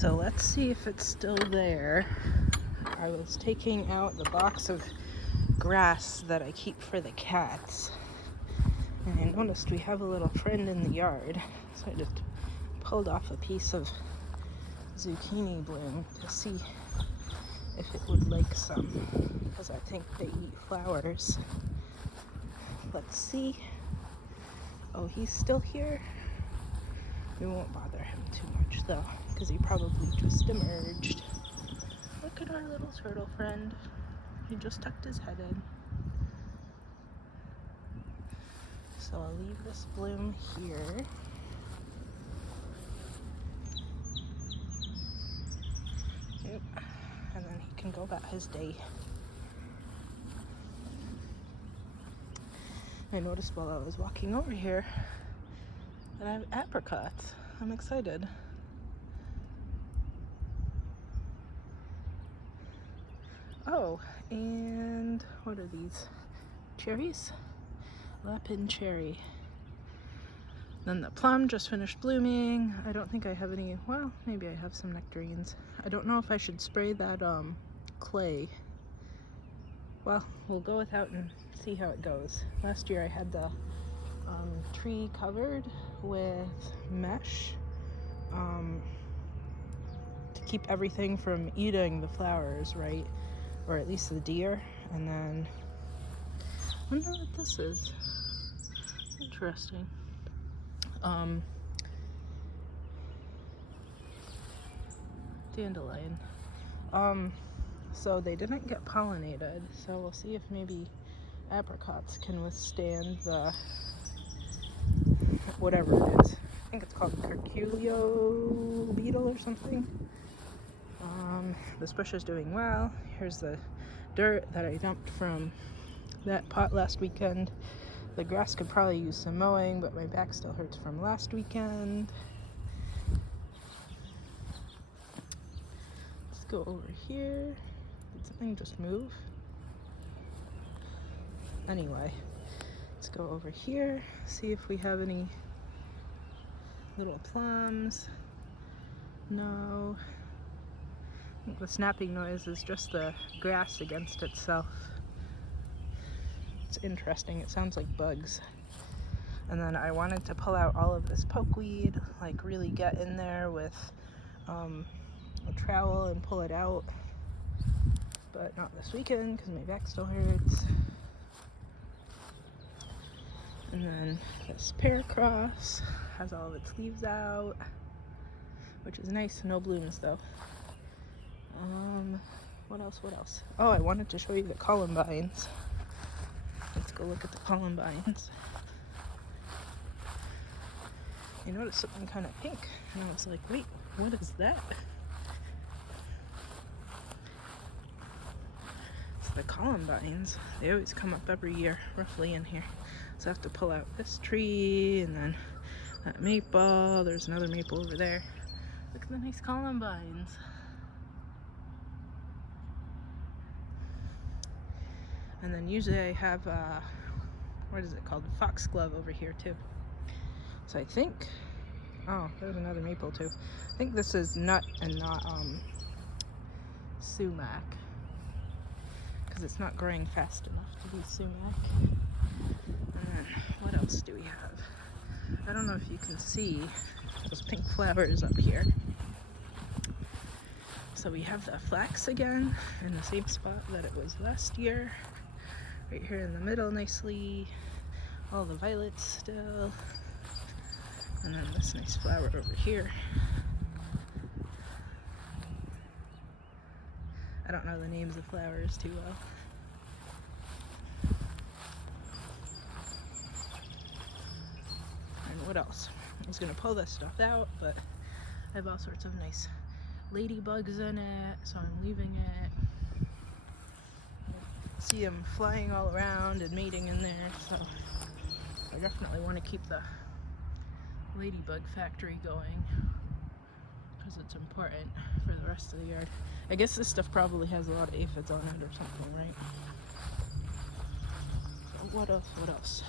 So let's see if it's still there. I was taking out the box of grass that I keep for the cats, and I noticed we have a little friend in the yard, so I just pulled off a piece of zucchini bloom to see if it would like some, because I think they eat flowers. Let's see. Oh, he's still here. We won't bother him too much though, because he probably just emerged. Look at our little turtle friend. He just tucked his head in. So I'll leave this bloom here. Yep. And then he can go about his day. I noticed while I was walking over here that I have apricots. I'm excited. Oh, and what are these? Cherries? Lapin cherry. Then the plum just finished blooming. I don't think I have any, well, maybe I have some nectarines. I don't know if I should spray that clay. Well, we'll go without and see how it goes. Last year I had the tree covered with mesh to keep everything from eating the flowers, right? Or at least the deer. And then, I wonder what this is. Interesting. Dandelion. So they didn't get pollinated, so we'll see if maybe apricots can withstand the whatever it is. I think it's called curculio beetle or something. This bush is doing well. Here's the dirt that I dumped from that pot last weekend. The grass could probably use some mowing, but my back still hurts from last weekend. Let's go over here. Did something just move? Anyway, let's go over here, see if we have any little plums. No. I think the snapping noise is just the grass against itself. It's interesting, it sounds like bugs. And then I wanted to pull out all of this pokeweed, like really get in there with a trowel and pull it out. But not this weekend because my back still hurts. And then this pear cross has all of its leaves out, which is nice. No blooms though. What else? Oh, I wanted to show you the columbines. Let's go look at the columbines. I noticed something kind of pink, and I was like, wait, what is that? It's the columbines. They always come up every year, roughly in here. So I have to pull out this tree, and then that maple. There's another maple over there. Look at the nice columbines. And then usually I have, what is it called? Foxglove over here too. So I think, oh, there's another maple too. I think this is nut and not sumac, because it's not growing fast enough to be sumac. And then what else do we have? I don't know if you can see those pink flowers up here. So we have the flax again in the same spot that it was last year. Right here in the middle nicely. All the violets still. And then this nice flower over here. I don't know the names of flowers too well. And what else? I was gonna pull this stuff out, but I have all sorts of nice ladybugs in it, so I'm leaving it. See them flying all around and mating in there, so I definitely want to keep the ladybug factory going because it's important for the rest of the yard. I guess this stuff probably has a lot of aphids on it or something, right? So what else?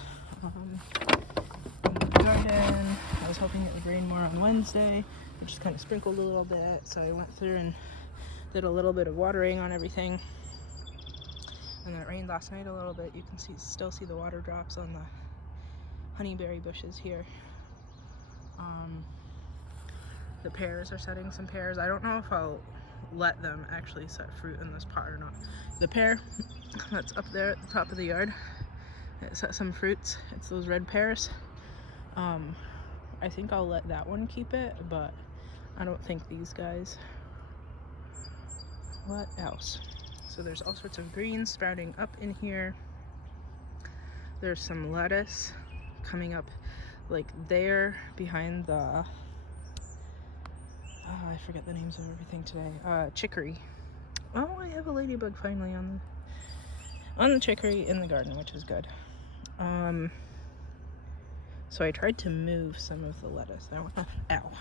garden. I was hoping it would rain more on Wednesday. It just kind of sprinkled a little bit, so I went through and did a little bit of watering on everything. And then it rained last night a little bit. You can still see the water drops on the honeyberry bushes here. The pears are setting some pears. I don't know if I'll let them actually set fruit in this pot or not. The pear that's up there at the top of the yard, it set some fruits. It's those red pears. I think I'll let that one keep it, but I don't think these guys. What else? So there's all sorts of greens sprouting up in here. There's some lettuce coming up like there behind the I forget the names of everything today. Chicory. Oh, I have a ladybug finally on the chicory in the garden, which is good. So I tried to move some of the lettuce. Ow.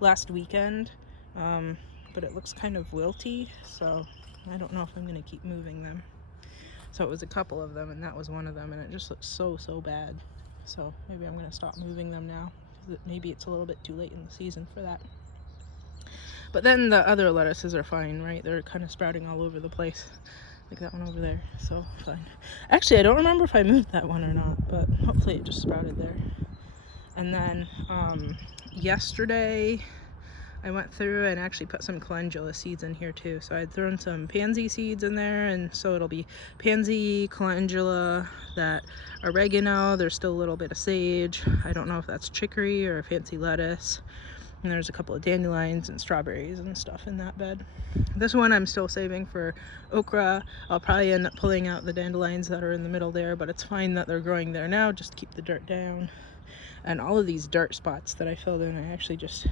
Last weekend, but it looks kind of wilty, so I don't know if I'm gonna keep moving them. So it was a couple of them, and that was one of them, and it just looks so bad. So maybe I'm gonna stop moving them now. Maybe it's a little bit too late in the season for that. But then the other lettuces are fine, right? They're kind of sprouting all over the place, like that one over there, so fine. Actually, I don't remember if I moved that one or not, but hopefully it just sprouted there. And then yesterday I went through and actually put some calendula seeds in here too. So I'd thrown some pansy seeds in there, and so it'll be pansy, calendula, that oregano, there's still a little bit of sage. I don't know if that's chicory or fancy lettuce. And there's a couple of dandelions and strawberries and stuff in that bed. This one I'm still saving for okra. I'll probably end up pulling out the dandelions that are in the middle there, but it's fine that they're growing there now, just to keep the dirt down. And all of these dirt spots that I filled in, I actually just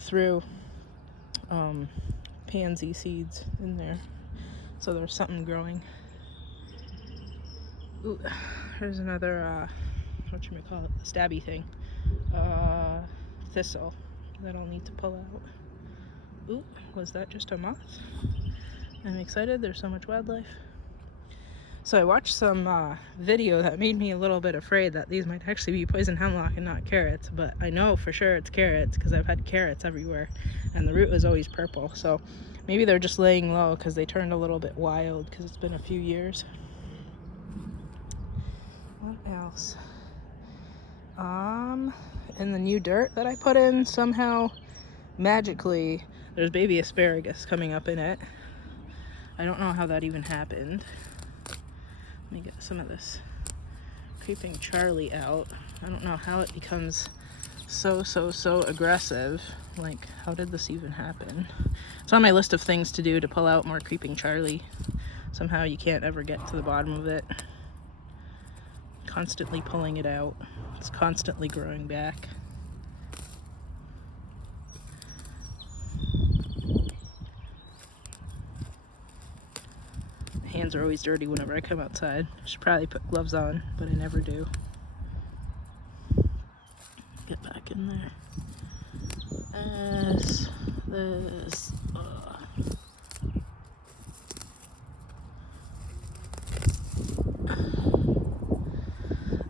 threw pansy seeds in there, so there's something growing. Ooh, here's another whatchamacallit, stabby thing, thistle that I'll need to pull out. Ooh, was that just a moth? I'm excited, there's so much wildlife. So I watched some video that made me a little bit afraid that these might actually be poison hemlock and not carrots, but I know for sure it's carrots because I've had carrots everywhere and the root was always purple. So maybe they're just laying low because they turned a little bit wild because it's been a few years. What else? In the new dirt that I put in, somehow magically there's baby asparagus coming up in it. I don't know how that even happened. Let me get some of this creeping Charlie out. I don't know how it becomes so aggressive. Like, how did this even happen? It's on my list of things to do to pull out more creeping Charlie. Somehow you can't ever get to the bottom of it. Constantly pulling it out. It's constantly growing back. Hands are always dirty whenever I come outside. I should probably put gloves on, but I never do. Get back in there. This.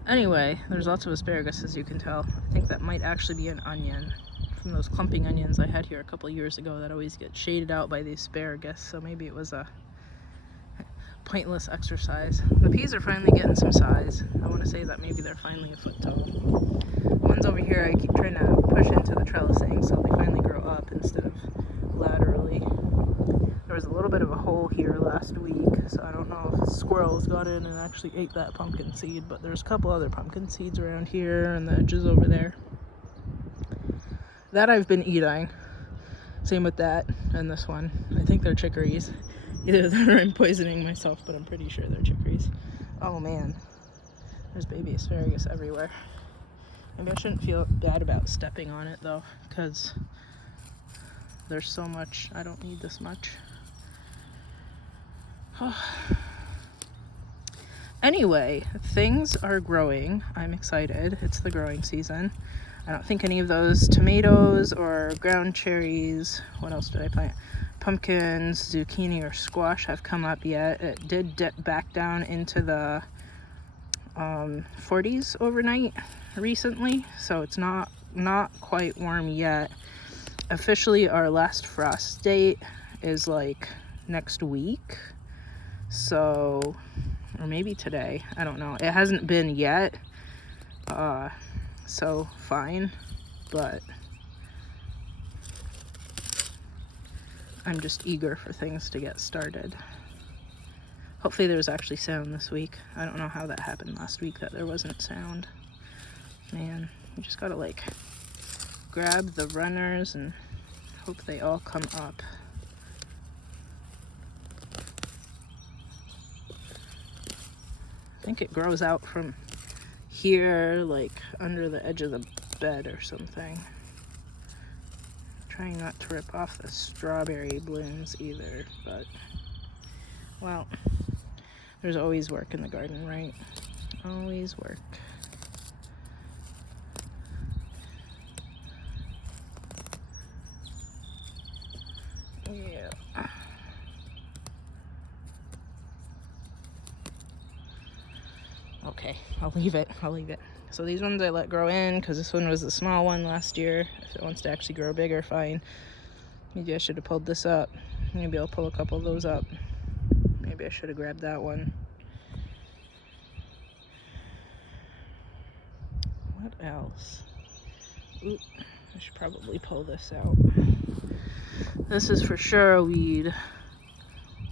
Anyway, there's lots of asparagus, as you can tell. I think that might actually be an onion from those clumping onions I had here a couple years ago that always get shaded out by the asparagus. So maybe it was a pointless exercise. The peas are finally getting some size. I want to say that maybe they're finally a foot tall. The ones over here I keep trying to push into the trellising so they finally grow up instead of laterally. There was a little bit of a hole here last week, so I don't know if squirrels got in and actually ate that pumpkin seed, but there's a couple other pumpkin seeds around here and the edges over there that I've been eating. Same with that and this one. I think they're chicories. Either that or I'm poisoning myself, but I'm pretty sure they're chicories. Oh man, there's baby asparagus everywhere. Maybe I shouldn't feel bad about stepping on it though, because there's so much. I don't need this much. Anyway, things are growing. I'm excited. It's the growing season. I don't think any of those tomatoes or ground cherries, what else did I plant? Pumpkins, zucchini, or squash have come up yet. It did dip back down into the 40s overnight, recently, so it's not quite warm yet. Officially, our last frost date is like next week, so, or maybe today, I don't know. It hasn't been yet, so fine, but I'm just eager for things to get started. Hopefully there's actually sound this week. I don't know how that happened last week that there wasn't sound. Man, you just gotta like grab the runners and hope they all come up. I think it grows out from here, like under the edge of the bed or something. Trying not to rip off the strawberry blooms either, but well, there's always work in the garden, right? Always work. Yeah. Okay, I'll leave it. So these ones I let grow in because this one was the small one last year. If it wants to actually grow bigger, fine. Maybe I should have pulled this up. Maybe I'll pull a couple of those up. Maybe I should have grabbed that one. What else? Oop, I should probably pull this out. This is for sure a weed.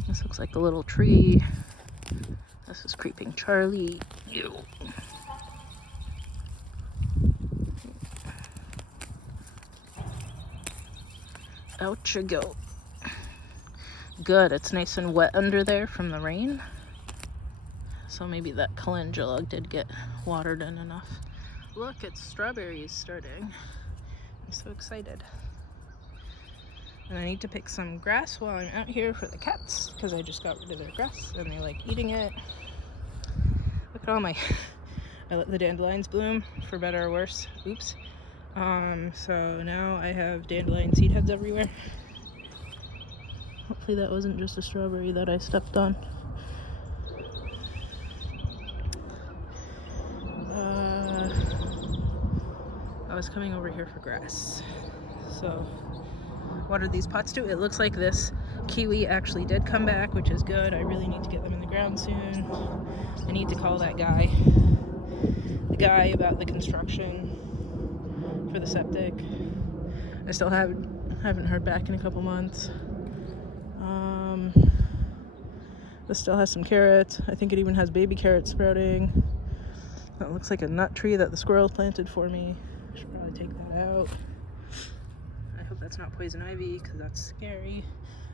This looks like a little tree. This is Creeping Charlie. Ew. Out you go. Good, it's nice and wet under there from the rain. So maybe that calendula did get watered in enough. Look, it's strawberries starting. I'm so excited. And I need to pick some grass while I'm out here for the cats because I just got rid of their grass and they like eating it. Look at all my, I let the dandelions bloom for better or worse. Oops. So now I have dandelion seed heads everywhere. Hopefully that wasn't just a strawberry that I stepped on. I was coming over here for grass. So watered these pots too. It looks like this kiwi actually did come back, which is good. I really need to get them in the ground soon. I need to call that guy, the guy about the construction for the septic. I still haven't heard back in a couple months. This still has some carrots. I think it even has baby carrots sprouting. That looks like a nut tree that the squirrels planted for me. I should probably take that out. I hope that's not poison ivy because that's scary.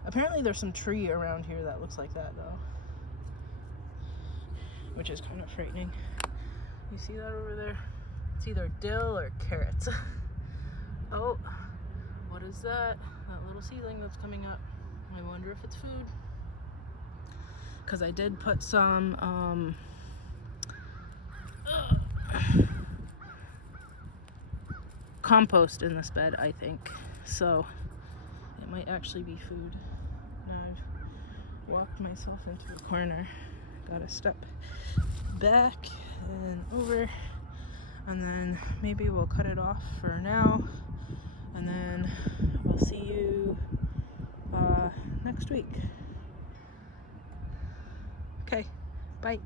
Apparently there's some tree around here that looks like that though, which is kind of frightening. You see that over there? It's either dill or carrots. Oh, what is that? That little seedling that's coming up. I wonder if it's food. Because I did put some compost in this bed, I think. So it might actually be food. Now I've walked myself into a corner. Gotta step back and over. And then maybe we'll cut it off for now. And then I'll see you next week. Okay, bye.